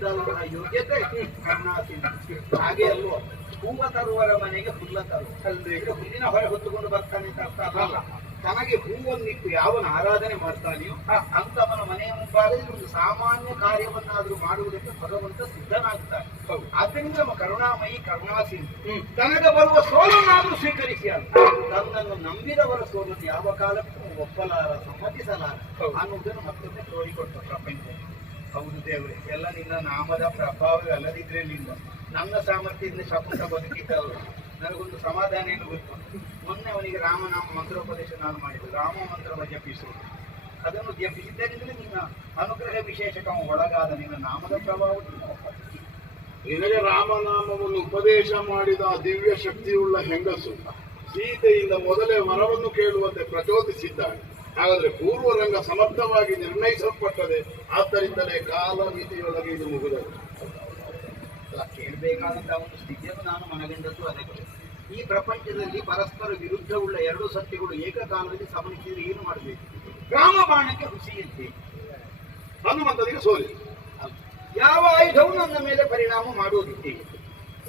ಪಡೆಯುವಂತಹ ಯೋಗ್ಯತೆ ಕರ್ಣಾಸಿನ ಹಾಗೆ ಅಲ್ವೋ ಹೂವ ತರುವರ ಮನೆಗೆ ಹುಲ್ಲ ತರು ಈಗ ಹುಲ್ಲಿನ ಹೊರೆ ಹೊತ್ತುಕೊಂಡು ಬರ್ತಾನೆ ಅಂತ ಅರ್ಥ ಅಲ್ಲ. ತನಗೆ ಹೂವನ್ನಿಟ್ಟು ಯಾವನ ಆರಾಧನೆ ಮಾಡ್ತಾನೆಯೋ ಅಂತವನ ಮನೆಯ ಮುಂಭಾಗದಲ್ಲಿ ಒಂದು ಸಾಮಾನ್ಯ ಕಾರ್ಯವನ್ನಾದ್ರೂ ಮಾಡುವುದಕ್ಕೆ ಭಗವಂತ ಸಿದ್ಧನಾಗ್ತಾನೆ. ಆದ್ದರಿಂದ ನಮ್ಮ ಕರುಣಾಮಯಿ ಕರುಣಾಸಿಂಧು ತನಗೆ ಬರುವ ಸೋಲನ್ನಾದ್ರೂ ಸ್ವೀಕರಿಸಿ ಅಂತ. ತನ್ನನ್ನು ನಂಬಿದವರ ಸೋಲನ್ನು ಯಾವ ಕಾಲಕ್ಕೂ ಒಪ್ಪಲಾರ ಸಮ್ಮತಿಸಲಾರ ಅನ್ನುವುದನ್ನು ಮತ್ತೊಮ್ಮೆ ತೋರಿಕೊಟ್ಟ ಹೌದು ದೇವರೇ, ಎಲ್ಲ ನಿನ್ನ ನಾಮದ ಪ್ರಭಾವ ಅಲ್ಲದಿದ್ರೆ ನಿನ್ನ ನನ್ನ ಸಾಮರ್ಥ್ಯದಿಂದ ಶಕುಂತ ಬದುಕಿದ್ದಲ್ಲ ನನಗೊಂದು ಸಮಾಧಾನ ಏನು ಗೊತ್ತು ಮೊನ್ನೆ ಅವನಿಗೆ ರಾಮನಾಮ ಮಂತ್ರೋಪದೇಶ ನಾನು ಮಾಡಿದ್ದು. ರಾಮ ಮಂತ್ರವ ಜಪಿಸುವುದು ಅದನ್ನು ಜಪಿಸಿದ್ದರಿಂದಲೇ ನಿನ್ನ ಅನುಗ್ರಹ ವಿಶೇಷಕ ಒಳಗಾದ. ನಿನ್ನ ನಾಮದ ಪ್ರಭಾವದಿಂದ. ನಿನಗೆ ರಾಮನಾಮವನ್ನು ಉಪದೇಶ ಮಾಡಿದ ದಿವ್ಯ ಶಕ್ತಿಯುಳ್ಳ ಹೆಂಗಸು ಸೀತೆಯಿಂದ ಮೊದಲೇ ವರವನ್ನು ಕೇಳುವಂತೆ ಪ್ರಚೋದಿಸಿದ್ದಾಳೆ. ಹಾಗಾದ್ರೆ ಪೂರ್ವರಂಗ ಸಮರ್ಥವಾಗಿ ನಿರ್ಣಯಿಸಲ್ಪಟ್ಟದೆ ಆದ್ದರಿಂದಲೇ ಕಾಲ ಮಿತಿಯೊಳಗೆ ಇದು ಮುಗಿದದು ಕೇಳಬೇಕಾದಂತಹ ಒಂದು ಸ್ಥಿತಿಯನ್ನು ನಾನು ಮನಗಂಡದ್ದು ಅದಕ್ಕೆ ಈ ಪ್ರಪಂಚದಲ್ಲಿ ಪರಸ್ಪರ ವಿರುದ್ಧವುಳ್ಳ ಎರಡು ಸತ್ಯಗಳು ಏಕಕಾಲದಲ್ಲಿ ಸಮನಿಸಿದರೆ ಏನು ಮಾಡಬೇಕು? ಗ್ರಾಮ ಬಾಣಕ್ಕೆ ಹುಸಿಯಂತೆ. ಹನುಮಂತನಿಗೆ ಸೋಲಿ. ಯಾವ ಆಯುಧವು ನನ್ನ ಮೇಲೆ ಪರಿಣಾಮ ಮಾಡುವುದಿತ್ತೆ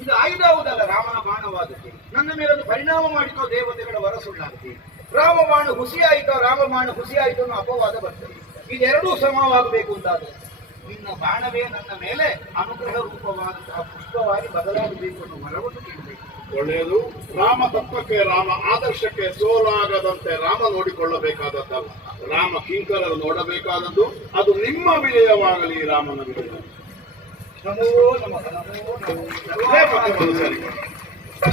ಇದು ಆಯುಧ ಹೌದಲ್ಲ ರಾಮನ ಬಾಣವಾದದ್ದು. ನನ್ನ ಮೇಲೆ ಅದು ಪರಿಣಾಮ ಮಾಡಿತೋ ದೇವತೆಗಳ ವರಸುಳ್ಳಾಗುತ್ತೆ ರಾಮ ಬಾಣ ಹುಸಿಯಾಯಿತೋ ರಾಮ ಬಾಣ ಹುಸಿಯಾಯಿತು ಅನ್ನೋ ಅಪವಾದ ಬರ್ತದೆ. ಇದೆರಡೂ ಸಮವಾಗಬೇಕು ಅಂತಾದ್ರೆ ನಿನ್ನ ಬಾಣವೇ ನನ್ನ ಮೇಲೆ ಅನುಗ್ರಹ ರೂಪವಾದಂತಹ ಪುಷ್ಪವಾಗಿ ಬದಲಾಗಬೇಕು ಅನ್ನೋ ವರವನ್ನು ಕೇಳಬೇಕು ಒಳ್ಳೆಯದು. ರಾಮ ತತ್ವಕ್ಕೆ ರಾಮ ಆದರ್ಶಕ್ಕೆ ಸೋಲಾಗದಂತೆ ರಾಮ ನೋಡಿಕೊಳ್ಳಬೇಕಾದದ್ದಲ್ಲ. ರಾಮ ಕಿಂಕರ ನೋಡಬೇಕಾದದ್ದು ಅದು ನಿಮ್ಮ ವಿಜಯವಾಗಲಿ ರಾಮನ ವಿಜಯ. ನಮೋ ನಮಃ ನಮೋ ನಮೋ.